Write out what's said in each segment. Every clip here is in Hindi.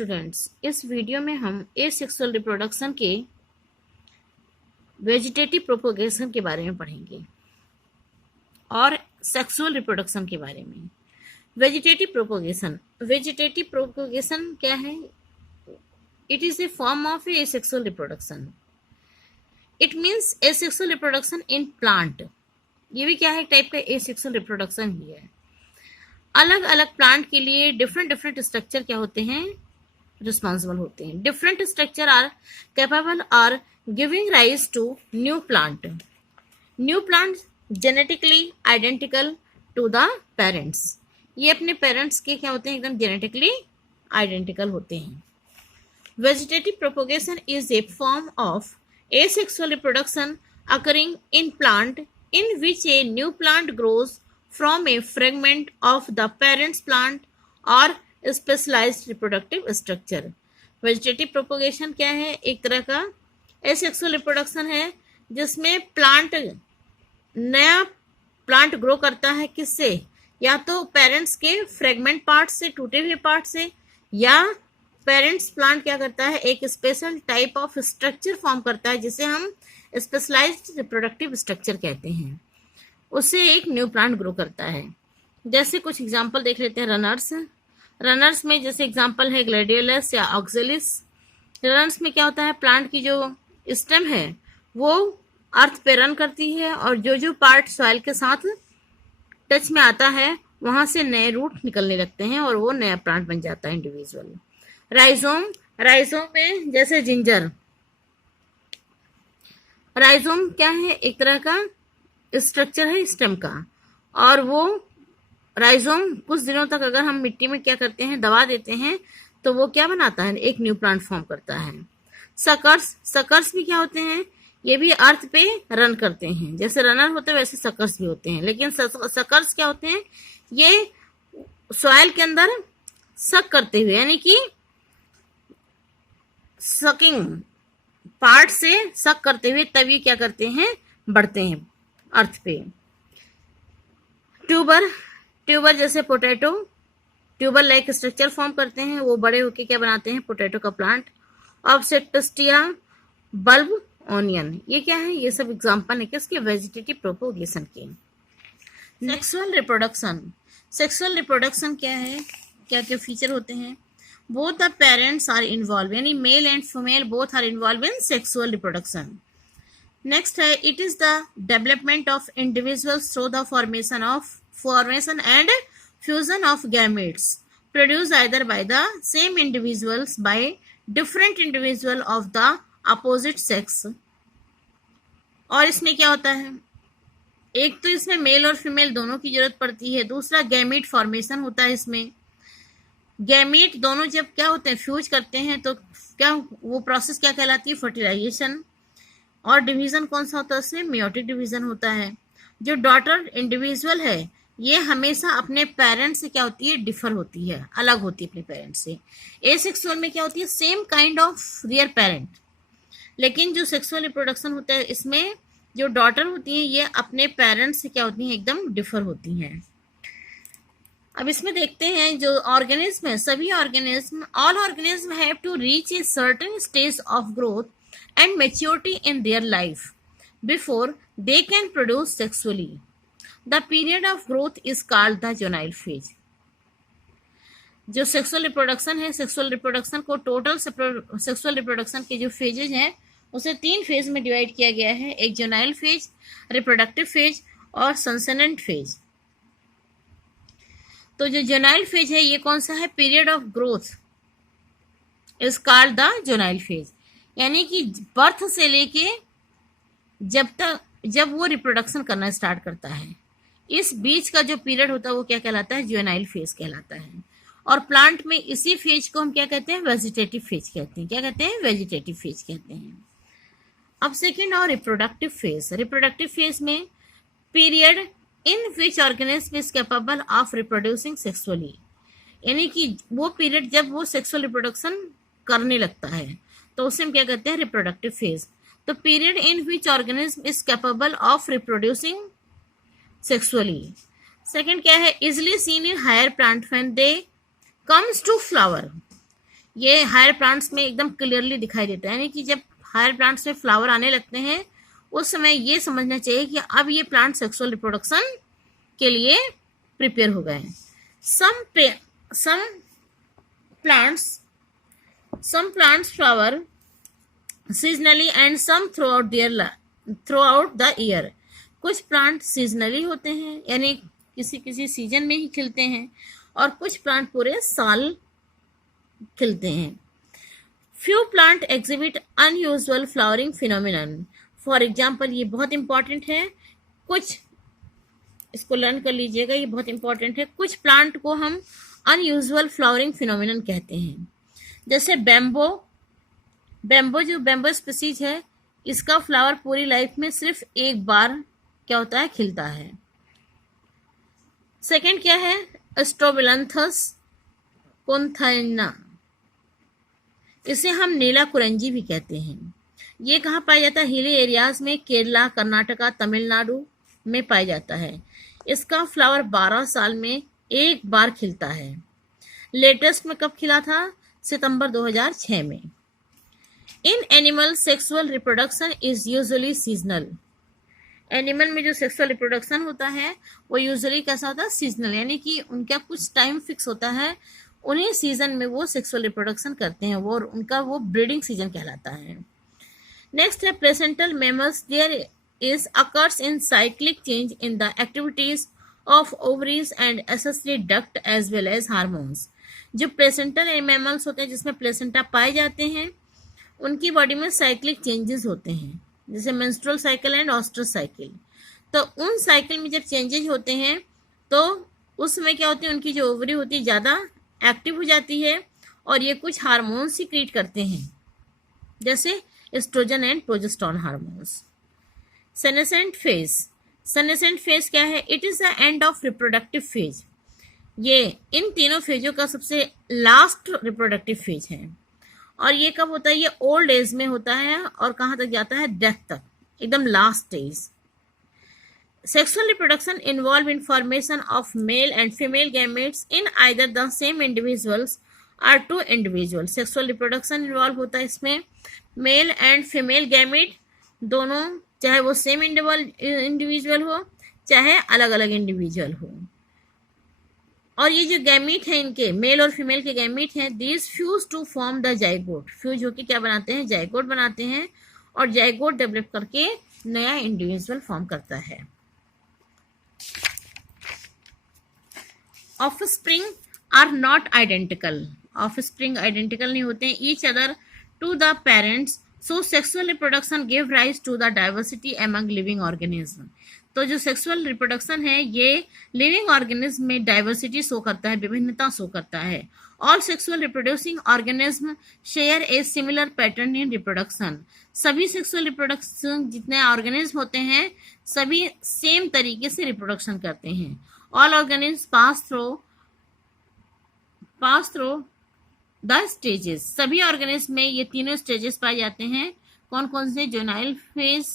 स्टूडेंट्स, इस वीडियो में हम एसेक्सुअल रिप्रोडक्शन के वेजिटेटिव प्रोपोगेशन के बारे में पढ़ेंगे और सेक्सुअल रिप्रोडक्शन के बारे में। वेजिटेटिव प्रोपोगेशन क्या है? It is a form of asexual reproduction. It means asexual reproduction in plant. ये भी क्या है? एक टाइप का एसेक्सुअल रिप्रोडक्शन ही है। अलग अलग प्लांट के लिए डिफरेंट स्ट्रक्चर क्या होते हैं? रिस्पॉन्सिबल होते हैं। Different structure are capable are giving rise to new plant genetically identical to the parents. ये अपने पेरेंट्स के क्या होते हैं? एकदम जेनेटिकली आइडेंटिकल होते हैं। Vegetative propagation is a form of asexual reproduction occurring in plant in which a new plant grows from a fragment of the parent's plant or specialized reproductive structure। vegetative propagation क्या है? एक तरह का asexual reproduction है जिसमें नया प्लांट ग्रो करता है। किससे? या तो पेरेंट्स के फ्रेगमेंट पार्ट से, टूटे हुए पार्ट से, या पेरेंट्स प्लांट क्या करता है? एक special type of structure form करता है जिसे हम स्पेशलाइज्ड रिप्रोडक्टिव स्ट्रक्चर कहते हैं। उससे एक न्यू प्लांट ग्रो करता है। जैसे कुछ एग्जांपल देख लेते हैं। रनर्स में जैसे एग्जांपल है ग्लैडियोलस या ऑक्जेलिस। रनर्स में क्या होता है? प्लांट की जो स्टेम है वो अर्थ पे रन करती है और जो पार्ट सॉइल के साथ टच में आता है वहां से नए रूट निकलने लगते हैं और वो नया प्लांट बन जाता है इंडिविजुअल। राइजोम में जैसे जिंजर। राइजोम क्या है? एक तरह का स्ट्रक्चर है स्टेम का, और वो राइजोम कुछ दिनों तक अगर हम मिट्टी में क्या करते हैं? दबा देते हैं तो वो क्या बनाता है? एक न्यू प्लांट फॉर्म करता है। सकर्स भी क्या होते हैं? ये भी अर्थ पे रन करते हैं। जैसे रनर होते हैं वैसे सकर्स भी होते हैं। लेकिन सकर्स क्या होते हैं? ये सॉइल के अंदर सक करते हुए, यानी कि सकिंग पार्ट से सक करते हुए तब ये क्या करते हैं? बढ़ते हैं अर्थ पे। ट्यूबर जैसे potato, tuber like structure form करते हैं। वो बड़े होके क्या बनाते हैं? पोटैटो का प्लांट। ऑब्सेक्टस्टिया, bulb, onion. ये क्या है? ये सब एग्जांपल है किसके? वेजिटेटिव प्रोपोगेशन के। सेक्सुअल रिप्रोडक्शन क्या है? क्या क्या फीचर होते हैं? Both the parents are involve, यानी male and female both are involve in sexual reproduction. Next है it is the development of individuals through the formation and fusion of gametes produce either by the same individuals by different individual of the opposite sex. और इसमें क्या होता है? एक तो इसमें मेल और फीमेल दोनों की जरूरत पड़ती है। दूसरा गैमीट फॉर्मेशन होता है। इसमें गैमीट दोनों जब क्या होते हैं? फ्यूज करते हैं तो क्या वो प्रोसेस क्या कहलाती है? फर्टिलाइजेशन। और डिवीजन कौन सा होता है? उसमें मेयोटिक डिवीजन होता है। जो डॉटर इंडिविजुअल है ये हमेशा अपने पेरेंट्स से क्या होती है? डिफर होती है, अलग होती है अपने पेरेंट्स से। एसेक्सुअल में क्या होती है? Same kind of rear parent. लेकिन जो सेक्सुअल रिप्रोडक्शन होता है इसमें जो डॉटर होती है ये अपने पेरेंट्स से क्या होती है? एकदम डिफर होती हैं। अब इसमें देखते हैं जो ऑर्गेनिज्म है, सभी organism, all organism have to reach a certain stage of growth and maturity in their life before they can produce sexually. The period of growth is called the juvenile phase. जो सेक्सुअल रिप्रोडक्शन है, सेक्सुअल रिप्रोडक्शन को टोटल सेक्सुअल रिप्रोडक्शन के जो फेजेज हैं उसे 3 फेज में डिवाइड किया गया है। एक जुनाइल फेज, रिप्रोडक्टिव फेज और सनसेनेंट फेज। तो जो जुनाइल फेज है ये कौन सा है? Period of growth is called the juvenile phase, यानी कि बर्थ से लेके जब वो रिप्रोडक्शन करना स्टार्ट करता है इस बीच का जो पीरियड होता है वो क्या कहलाता है? जुनाइल फेज कहलाता है। और प्लांट में इसी फेज को हम क्या कहते हैं? वेजिटेटिव फेज कहते हैं। क्या कहते हैं? वेजिटेटिव फेज कहते हैं। अब सेकेंड और रिप्रोडक्टिव फेज में period in which organism is capable of reproducing sexually, यानी कि वो पीरियड जब वो सेक्सुअल रिप्रोडक्शन करने लगता है तो उसे हम क्या कहते हैं? Reproductive phase. तो period in which organism is capable of reproducing sexually. Second क्या है? Easily seen in higher plant when they comes to flower, ये हायर प्लांट्स में एकदम क्लियरली दिखाई देता है, यानी कि जब हायर प्लांट्स में फ्लावर आने लगते हैं उस समय ये समझना चाहिए कि अब ये प्लांट सेक्सुअल रिप्रोडक्शन के लिए प्रिपेयर हो गए हैं। Some plants flower seasonally and some throughout the year. कुछ प्लांट सीजनली होते हैं, यानी किसी किसी सीजन में ही खिलते हैं, और कुछ प्लांट पूरे साल खिलते हैं। Few plant exhibit unusual flowering phenomenon. For example, ये बहुत इंपॉर्टेंट है, कुछ इसको लर्न कर लीजिएगा, ये बहुत इंपॉर्टेंट है। कुछ प्लांट को हम अनयूजुअल फ्लावरिंग फिनोमिनन कहते हैं, जैसे बैम्बो जो बैम्बो स्पीसीज है, इसका फ्लावर पूरी लाइफ में सिर्फ एक बार क्या होता है, खिलता है। सेकंड क्या है, स्ट्रोबिलंथस कोन्थाइना, इसे हम नीला कुरंजी भी कहते हैं। ये कहाँ पाया जाता है, हिली एरियाज में, केरला, कर्नाटका, तमिलनाडु में पाया जाता है। इसका फ्लावर 12 साल में एक बार खिलता है। लेटेस्ट में कब खिला था, सितंबर 2006 में। In animal sexual reproduction is usually seasonal. Animal में जो सेक्सुअल रिप्रोडक्शन होता है वो यूजुअली कैसा होता है, सीजनल, यानी कि उनका कुछ टाइम फिक्स होता है, उन्हीं सीजन में वो सेक्सुअल रिप्रोडक्शन करते हैं, वो उनका वो ब्रीडिंग सीजन कहलाता है। नेक्स्ट है placental mammals, there is occurs in cyclic change in the activities of ovaries and accessory duct as well as hormones. जो प्लेसेंटल मैमल्स होते हैं जिसमें प्लेसेंटा पाए जाते हैं, उनकी बॉडी में साइक्लिक चेंजेस होते हैं, जैसे मेंस्ट्रुअल साइकिल एंड ओस्ट्रस साइकिल। तो उन साइकिल में जब चेंजेस होते हैं तो उसमें क्या होती है, उनकी जो ओवरी होती है ज़्यादा एक्टिव हो जाती है, और ये कुछ हार्मोन्स ही क्रिएट करते हैं, जैसे estrogen and progesterone hormones. Senescent phase क्या है, it is the end of reproductive phase. ये इन तीनों फेजों का सबसे लास्ट रिप्रोडक्टिव फेज है, और ये कब होता है, ये ओल्ड एज में होता है, और कहाँ तक जाता है, डेथ तक, एकदम last stage. Sexual reproduction involve in formation of male and female gametes in either the same individuals और two individual. Sexual reproduction involve होता है इसमें मेल एंड फीमेल गैमेट दोनों, चाहे वो सेम इंडिविजुअल हो चाहे अलग अलग इंडिविजुअल हो। और ये जो गैमीट है, इनके मेल और फीमेल के गैमीट हैं, these fuse to form the zygote. Fuse होकर क्या बनाते हैं, जाइगोट बनाते हैं, और जाइगोट डेवलप करके नया इंडिविजुअल फॉर्म करता है। Offspring are not identical. Offspring identical नहीं होते हैं each other to the parents, so sexual reproduction give rise to the diversity among living organism. तो जो सेक्सुअल रिप्रोडक्शन है ये लिविंग ऑर्गेनिज्म में डाइवर्सिटी शो करता है, विभिन्नता शो करता है। All sexual reproducing organism share a similar pattern in reproduction. सभी सेक्सुअल रिप्रोडक्शन जितने ऑर्गेनिज्म होते हैं सभी सेम तरीके से रिप्रोडक्शन करते हैं। All organism pass through the stages. सभी ऑर्गेनिज्म में ये तीनों स्टेजेस पाए जाते हैं। कौन कौन से, juvenile phase,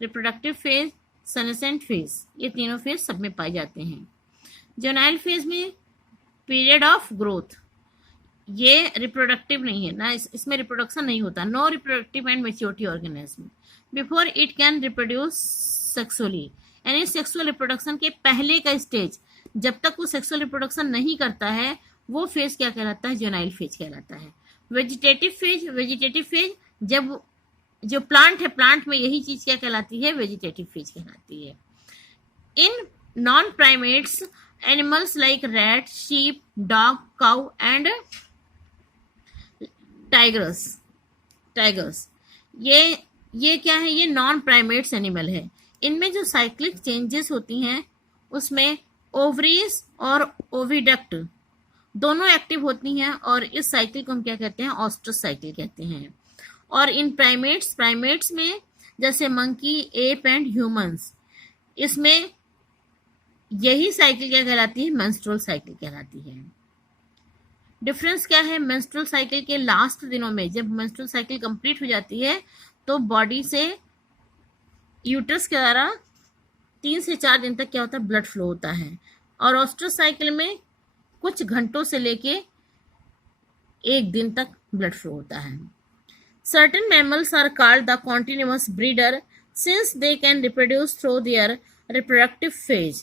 reproductive phase, senescent phase, ये तीनों फेज सब में पाए जाते हैं। जुनाइल फेज में पीरियड ऑफ ग्रोथ, ये रिप्रोडक्टिव नहीं है ना, इसमें रिप्रोडक्शन नहीं होता। No reproductive and maturity organism before it can reproduce sexually, यानी सेक्सुअल रिप्रोडक्शन के पहले का स्टेज, जब तक वो सेक्सुअल रिप्रोडक्शन नहीं करता है वो फेज क्या कहलाता है, जुनाइल फेज कहलाता है। वेजिटेटिव फेज जब जो प्लांट है, प्लांट में यही चीज क्या कहलाती है, वेजिटेटिव फेज कहलाती है। In non primates animals like rat, sheep, dog, cow and tigers, ये क्या है, ये नॉन प्राइमेट्स एनिमल है। इनमें जो साइक्लिक चेंजेस होती हैं उसमें ओवरीज और ओविडक्ट दोनों एक्टिव होती हैं, और इस साइकिल को हम क्या कहते हैं, ऑस्ट्रस साइकिल कहते हैं। और इन प्राइमेट्स में जैसे मंकी, एप एंड ह्यूमंस, इसमें यही साइकिल क्या कहलाती है, मेंस्ट्रुअल साइकिल कहलाती है। डिफरेंस क्या है, मेंस्ट्रुअल साइकिल के लास्ट दिनों में जब मेंस्ट्रुअल साइकिल कंप्लीट हो जाती है तो बॉडी से यूट्रस के द्वारा 3 से 4 दिन तक क्या होता है, ब्लड फ्लो होता है। और ऑस्ट्रस साइकिल में कुछ घंटों से लेके 1 दिन तक ब्लड फ्लो होता है। Certain mammals are called the continuous breeder since they can reproduce through their reproductive phase,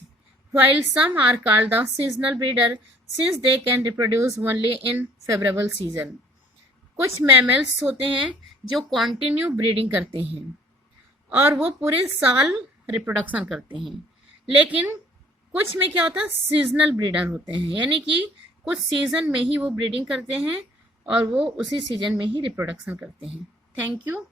while some are called the seasonal breeder since they can reproduce only in favorable season. कुछ मैमल्स होते हैं जो कॉन्टिन्यू ब्रीडिंग करते हैं और वो पूरे साल रिप्रोडक्शन करते हैं, लेकिन कुछ में क्या होता है, सीजनल ब्रीडर होते हैं, यानी कि कुछ सीजन में ही वो ब्रीडिंग करते हैं और वो उसी सीजन में ही रिप्रोडक्शन करते हैं। Thank you.